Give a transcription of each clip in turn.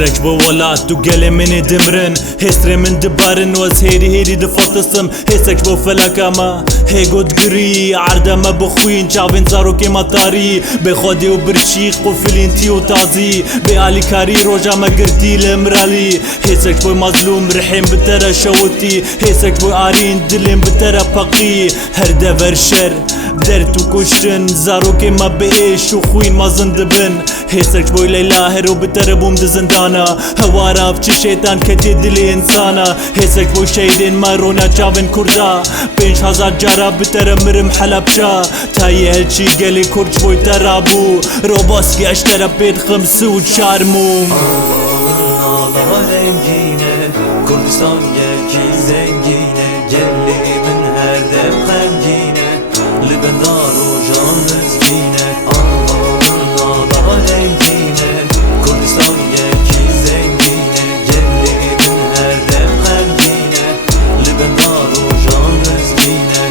هسترك بولات وقالي مني دمرن هستري من دبارن وز هيدي دفطسم هسترك بو فلكا ما هي قد قري عردا ما بخوين شافين زارو كيما طاري بخودي وبرشيق وفلينتي وتازي بآلي كاري روجا ما قرتي لمرالي هسترك بو مظلوم رحيم بترى شوتي هسترك بو آرين دلين بترى باقي هردا برشر درت وكشتن زارو كيما بإيش وخوين ما زندبن هسترك بو ليلاهر وبتربوم دزندانا هوارا بچه شيطان كتي دلي انسانا هسترك بو شيدين مارونا چاوين كردا 5000 جارا بترمرم حلبشا تاي هلچي قلي كرج بو ترابو روباسكي اشترى بيت 5 شارمو Allah rengine Kurdistan yeki zengine Gelli min her dem hemgine Libendar o can özgine Allah rengine Kurdistan yeki zengine Gelli min her dem hemgine Libendar o can özgine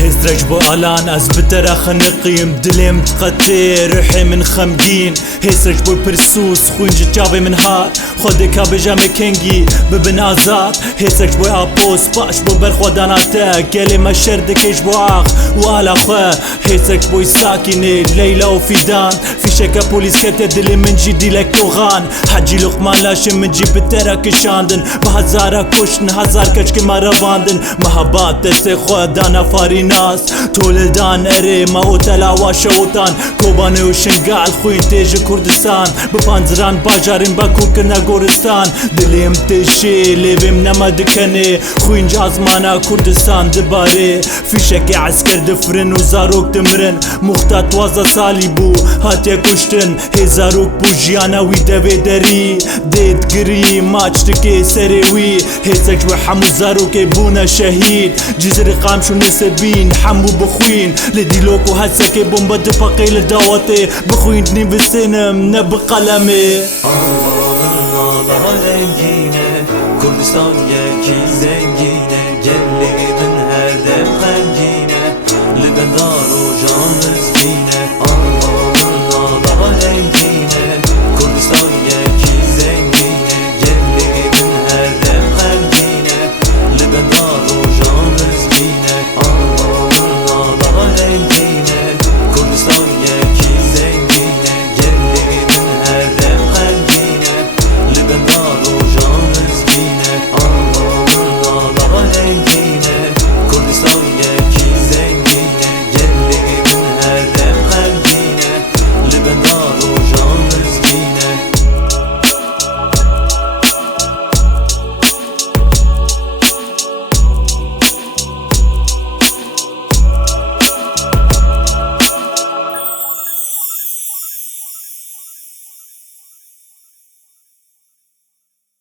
هسترك بو الان از بترا خنقيم دليم تقتي روحي من خمجين هسترك بو برسوس خوينج جاوي من هار خودك بجامي كينجي ببن آزاد هسترك بو ابوس باش بو برخوداناتا كلمة شردكيش بو اخ والا خواه هسترك بو ساكني ليلى وفيدان في شكا بوليس كتا دلي من جدي لك توغان حجي لقمان لاشم من جي بترا كشاندن بهزارا كشن هزار كشك ما رواندن مهبات دستي خواه دانا فارين ناس تولدان اري ما اوتلا واشوتان كوباني وشنقاع الخوين تيجي كردستان ببانزران باجارين باكور كنا غورستان دليم تشي ليبم نما دكني خوين جازمانا كردستان دباري في شكي عسكر دفرن وزاروك دمرن مختات وازا سالي بو هاتيا كشتن هي زاروك بو جيانا وي دبي دري ديت قري ماتش تكي سريوي هي سكش وحمو زاروك بونا شهيد جزر قام شو نسبين حمو بخوين لدي لوكو هسكي بومبا دباقي لدواتي بخوين دني بسنم نبقلمي Allah rengine Kurdistan yeki zengine Gelli min her dem hemgine Libendar o can özgine Allah